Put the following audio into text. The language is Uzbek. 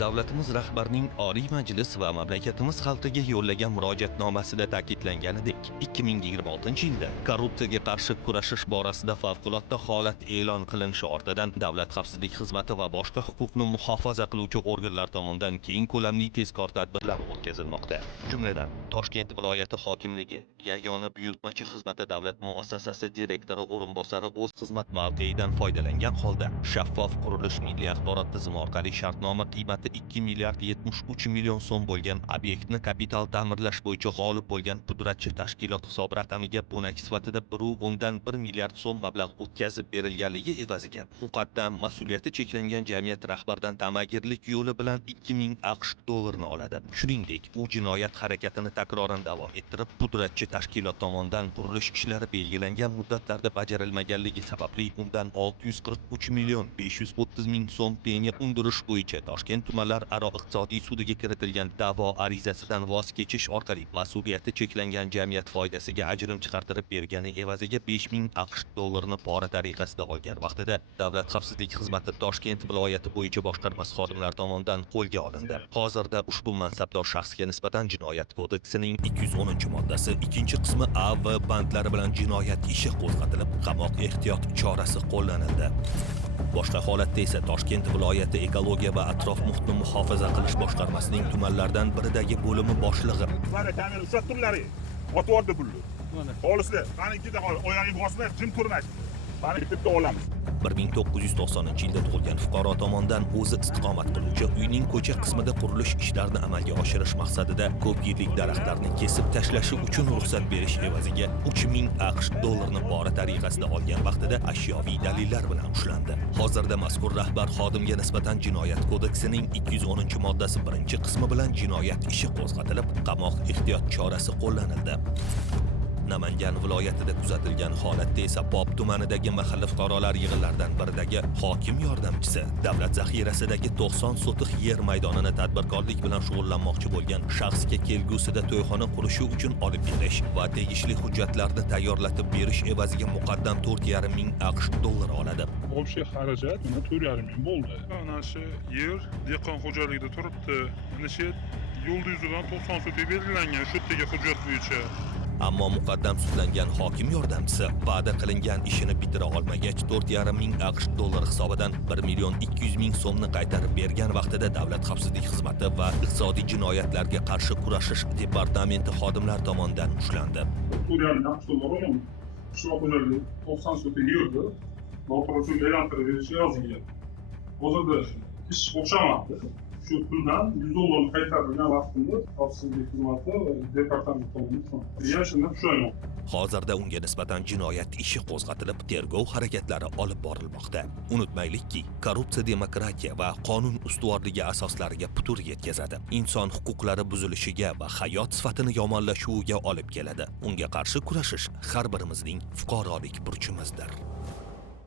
Davlatimiz rahbarining Oliy Majlis va mamlakatimiz xalqiga yo'llagan murojaatnomasida ta'kidlanganidek, 2026-yilda korrupsiyaga qarshi kurashish borasida favqulodda holat e'lon qilinishi ortidan Davlat xavfsizlik xizmati va boshqa huquqni muhofaza qiluvchi organlar tomonidan keng ko'lamli tezkor tadbirlar o'tkazilmoqda. Jumladan, Toshkent viloyati hokimligi yagona buyurtmachi xizmati davlat muassasasi direktori o'rinbosari o'z xizmat mavqeyidan foydalangan holda shaffof qurilish milliy axborot tizimi orqali shartnoma qiymati 2 milliard 73 million so'm bo'lgan obyektni kapital ta'mirlash bo'yicha g'olib bo'lgan pudratchi tashkilot hisob raqamiga bo'nak sifatida 1,1 milliard so'm mablag' o'tkazib berilganligi evaziga muqaddam mas'uliyati cheklangan jamiyat rahbaridan ta'magirlik yo'li bilan 2000 AQSh dollarini oladi. Shuningdek, u jinoyat harakatini takroran davom ettirib, pudratchi tashkilot tomonidan qurilish ishlari belgilangan muddatlarda bajarilmaganligi sababli undan 643 million 530 ming so'm penya undirish bo'yicha Toshkent tumanlararo iqtisodiy sudiga kiritilgan da'vo arizasidan voz kechish orqali mas'uliyati cheklangan jamiyat foydasiga ajrim chiqartirib bergani evaziga 5000 AQSh dollarini pora tariqasida olgan vaqtida Davlat xavfsizlik xizmati Toshkent viloyati bo'yicha boshqarmasi xodimlari tomonidan qo'lga olindi. Hozirda ushbu mansabdor shaxsga nisbatan Jinoyat kodeksining 210-moddasi 2-qismi A va bandlari bilan jinoyat ishi qo'zg'atilib, qamoq ehtiyot chorasi qo'llanildi. Boshqa holatda esa Toshkent viloyati ekologiya va atrof muhitni muhofaza qilish boshqarmasining tumanlardan biridagi bo'limi boshlig'i Mana kamera ushlab turlaring. Otib oldi pulni. Olislar, qani ikkita oyog'ing bosmay, jim turmaysiz. Mana bitta olamiz. 1990-yilda tug'ilgan fuqaro tomonidan o'zi istiqomat qiluvchi uyning ko'cha qismida qurilish ishlarini amalga oshirish maqsadida ko'p yillik daraxtlarni kesib tashlashi uchun ruxsat berish evaziga 3000 AQSh dollarini pora tariqasida olgan vaqtida ashyoviy dalillar bilan ushlandi. Hozirda mazkur rahbar xodimga nisbatan Jinoyat kodeksining 210-moddasi 1-qismi bilan jinoyat ishi qo'zg'atilib, qamoq ehtiyot chorasi qo'llanildi. Namangan viloyatida kuzatilgan holatda esa Pop tumanidagi mahalla fuqarolar yig'inlaridan biridagi hokim yordamchisi davlat zaxirasidagi 90 sotix yer maydonini tadbirkorlik bilan shug'ullanmoqchi bo'lgan shaxsga kelgusida to'yxona qurishi uchun olib berish va tegishli hujjatlarni tayyorlatib berish evaziga muqaddam 4,5 ming AQSh dollari oladi. Общий xarajat 4,5 ming bo'ldi. Ana shu yer dehqon xo'jaligida turibdi. Ana shu yo'l yuzidan 90 sotik belgilangan shu yerga hujjat bo'yicha. Ammo muqaddam sudlangan hokim yordamchisi va'da qilingan ishini bitira olmagach 4,5 ming AQSh dollari hisobidan 1 million 200 ming so'mni qaytarib bergan vaqtida Davlat xavfsizlik xizmati va iqtisodiy jinoyatlarga qarshi kurashish departamenti xodimlari tomonidan ushlandi. 4,5 AQSh dollari qishloq xo'jaligi 90 sotik yerdi. Noto'g'ri e'lon berilishi yozilgan. Hozirda ish o'xshamadi. Shu puldan 100 dollarni qaytargan vaqtimda xavfsizlik xizmati departamenti tomonidan yashirib tushirgan. Hozirda unga nisbatan jinoyat ishi qo'zg'atilib, tergov harakatlari olib borilmoqda. Unutmaylikki, korrupsiya demokratiya va qonun ustuvorligi asoslariga putur yetkazadi. Inson huquqlari buzilishiga va hayot sifatini yomonlashuviga olib keladi. Unga qarshi kurashish har birimizning fuqarolik burchimizdir.